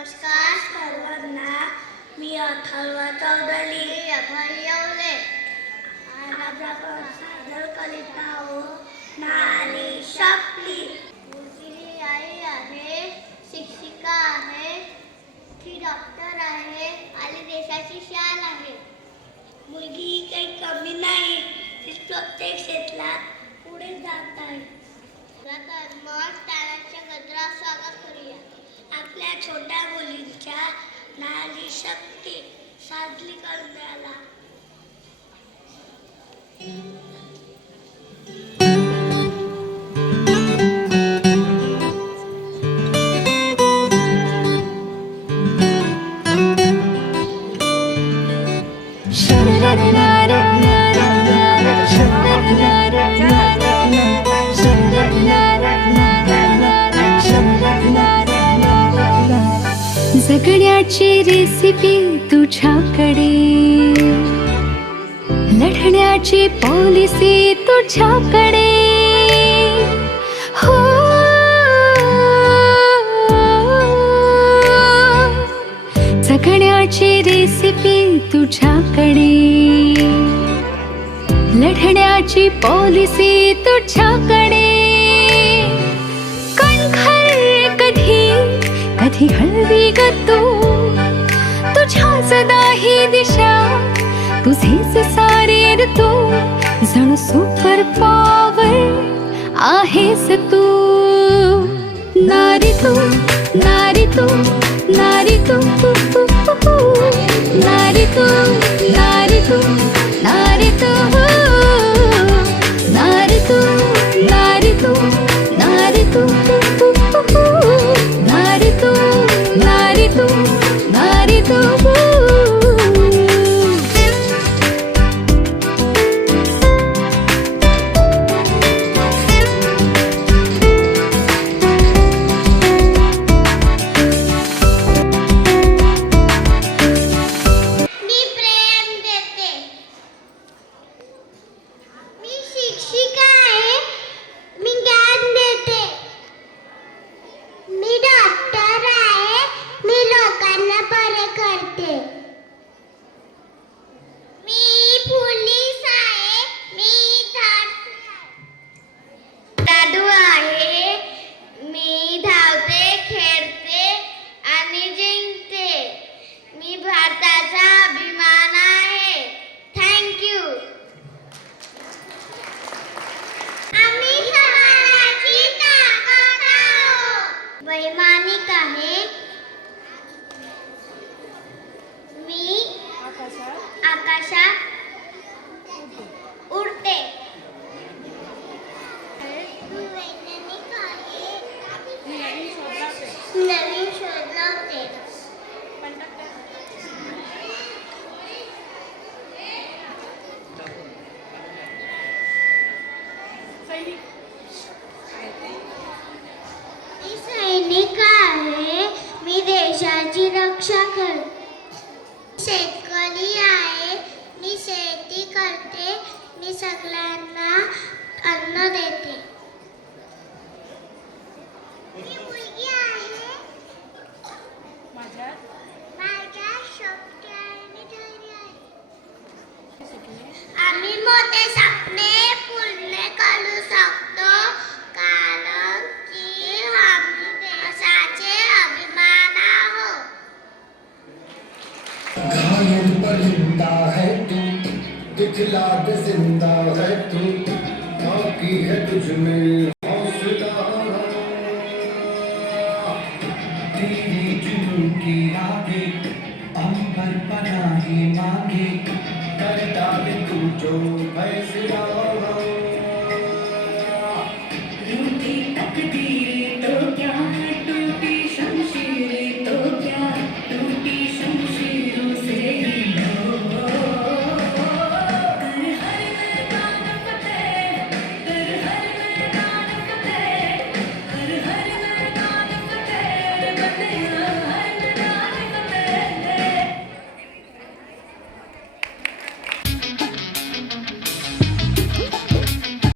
नमस्कार सर्वांना. मी अथर्व चौधरी. आज आपण सादर करीत आहोत नारी शक्ती. मुलगी आई आहे, शिक्षिका आहे, ती डॉक्टर आहे आणि देशाची शान आहे. मुलगी काही कमी नाही, ती प्रत्येक क्षेत्रात पुढे जात आहे. मग टाळ्यांच्या गजरात स्वागत करूया. आपल्या छोट्या मुलींच्या नारी शक्ती सादरीकरणाला जगण्याची रेसिपी तुझ्याकडे, लढण्याची पॉलिसी तुझ्याकडे. हो जगण्याची रेसिपी तुझ्याकडे, लढण्याची पॉलिसी तुझ्याकडे. कणखर कधी कधी हळवी ग तू, तुझ्याच नाही दिशा, तुझेच सारे ऋतू. जणू सुपर पॉवर आहेस तू. नारी तू, नारी तू, नारी तू, नारी तू, नारी तू, नारी तू, नारी तू, नारी तू, नारी तू, नारी तू, नारी तू, नारी तू. मी प्रेम देते. मी शिक्षिका आहे, मी ज्ञान देते. मी डॉक्टर आहे, मी लोकांना बरे करते. मी पोलीस आहे, मी दादू आहे, मी धावते, खेळते आणि जिंकते. मी भारताचा अभिमान आहे. थँक्यू. आम्ही समाजाची ताकद आहोत. वैमानिक आहे, मी आकाशात उडते. मी वैज्ञानिक आहे, नवीन शोध लावते. मी सैनिक आहे, मी देशाची रक्षा करते. शेतकरी आहे, मी शेती करते, मी सगळ्यांना अन्न देते. मी मुलगी आहे, माझ्या शक्ती आणि धैर्य आहे. आम्ही मोठे स्वप्ने पूर्ण करू शकतो, कारण की आम्ही देशाचे अभिमान आहोत. घायल परिंदा है तू, दिखला के जिंदा है तू, बाकी है तुझ में हौसला. तेरी जुनून की आगे अंबर पनाही मांगे, कर डाले तू जो फैसला.